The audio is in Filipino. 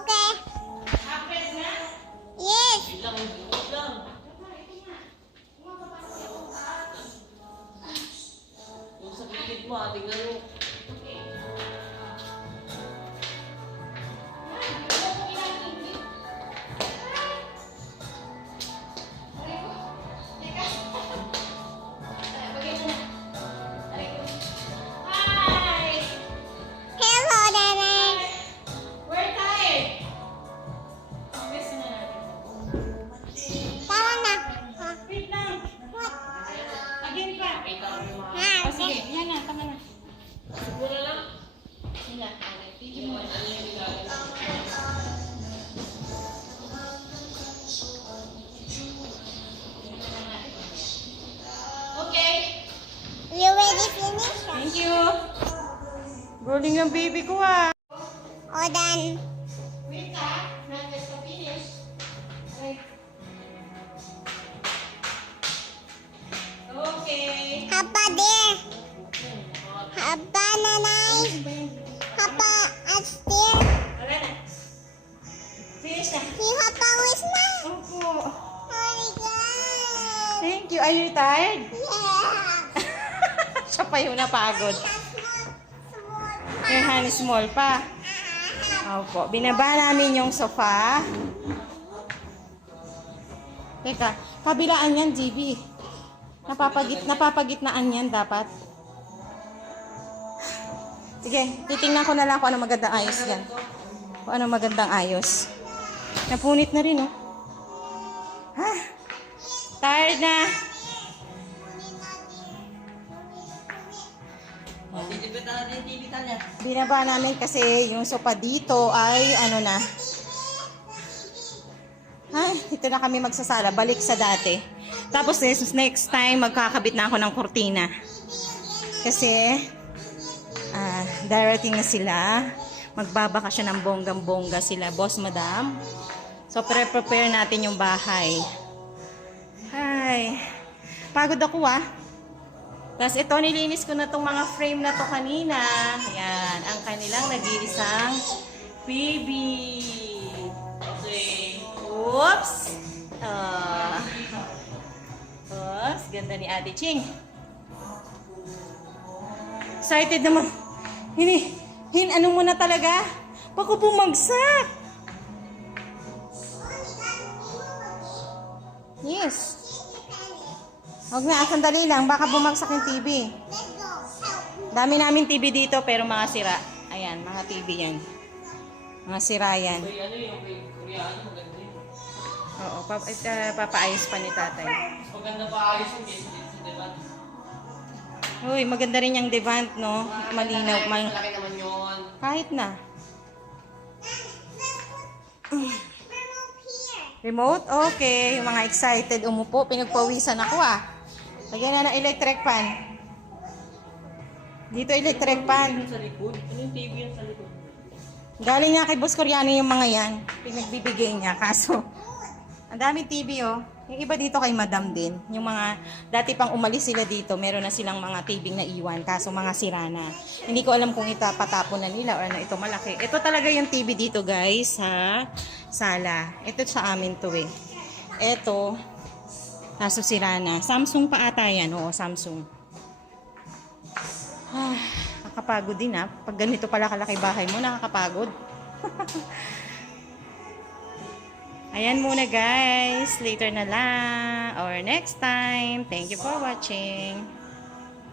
Okay. Hapit na? Yes. Ilang lang. Yung sa bibig mo, tingnan mo. Hello, Daddy. We're tired. Tara na. Huh? Wait lang. What? Again pa. Ha? Oh, sige, yan na, tama na. Siguro lang. Yan na. Video mo. Okay. You ready finish? Thank you. Galing ang baby ko ah. O, done. Wait ah. Not yet to finish. Okay. Hapa there. Hapa, nanay. Hapa upstairs. Wala na. Finish na. Si Hapa was na. Opo. Oh my God. Thank you. Are you tired? Yeah. Siya pa yung napagod. Small. Yung honey small pa. Opo. Binaba namin yung sofa. Teka, kabilaan yan, GB. Napapagitnaan yan dapat. Sige, titingnan ko na lang kung ano magandang ayos yan. Kung ano magandang ayos. Napunit na rin, oh. Ha? Tired na. Binaba namin kasi yung sofa dito ay ano na. Ay, ito na kami magsasala. Balik sa dati. Tapos next time magkakabit na ako ng kurtina. Kasi darating na sila. Magbabakasyon ng bonggang-bongga sila, boss, madam. So prepare natin yung bahay. Ay, pagod ako ah. Tapos ito, nilinis ko na tong mga frame na to kanina. Yan, ang kanilang nag-iisang baby. Okay. Oops. Oops, ganda ni Ate Ching. Excited naman. Ano mo na talaga? Baka bumagsak. Yes. Huwag na, sandali lang. Baka bumagsak yung TV. Dami namin TV dito pero mga sira. Ayan, mga TV yan. Mga sira yan. Oo, papaayos pa ni tatay. Maganda pa ayos yung case dito sa diba? Uy, maganda rin yung Devant, no? Malinaw. Malaki naman yun. Kahit na. Remote? Okay. Yung mga excited umupo. Pinagpawisan ako ah. Lagyan na ng electric fan. Dito electric fan. Sa likod? Ano yung TV yan sa likod? Galing nga kay Boss Koreano yung mga yan. Pinagbibigay niya. Kaso, ang daming TV oh. Yung iba dito kay Madam din. Yung mga, dati pang umalis sila dito, meron na silang mga TV na iwan. Kaso mga sira na. Hindi ko alam kung patapon na nila o ano. Ito malaki. Ito talaga yung TV dito guys, sa sala. Ito sa amin to eh. Ito, kaso sira na. Samsung pa ata yan. Oo, Samsung. Nakakapagod din ah. Pag ganito pala kalaki bahay mo, nakakapagod. Ayan muna guys. Later na lang. Or next time. Thank you for watching.